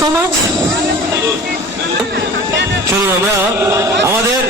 So much. চলুন আমরা আমাদের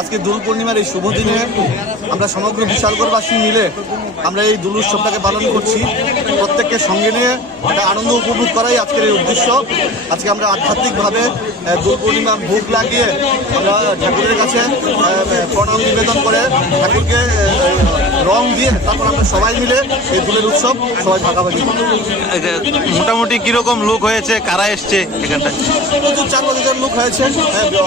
আজকে দোল পূর্ণিমার এই শুভ দিনে আমরা সমগ্র বিশালগড়বাসী মিলে আমরা এই দোল উৎসবটাকে পালন করছি। প্রত্যেককে সঙ্গে নিয়ে একটা আনন্দ উপভোগ করাই আজকের এই উদ্দেশ্য। আজকে আমরা আধ্যাত্মিকভাবে দোল পূর্ণিমার ভোগ লাগিয়ে আমরা ঠাকুরের কাছে প্রণাম নিবেদন করে ঠাকুরকে রং দিয়ে তারপর আমরা সবাই মিলে এই দোলের উৎসব সবাই ভাগাভাগি। মোটামুটি কিরকম লোক হয়েছে, কারা এসছে এখানটায়? প্রচুর 4-5 জন লোক হয়েছে,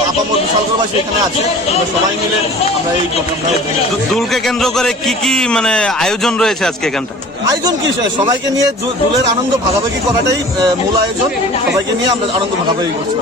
আপামর বিশালগড়বাসী এখানে আছে। আমরা সবাই মিলে আমরা এই দোলকে কেন্দ্র করে কি কি মানে আয়োজন রয়েছে আজকে এখানটা? আয়োজন কি, সবাইকে নিয়ে দোলের আনন্দ ভাগাভাগি করাটাই মূল আয়োজন। সবাইকে নিয়ে আমরা আনন্দ ভাগাভাগি করছি।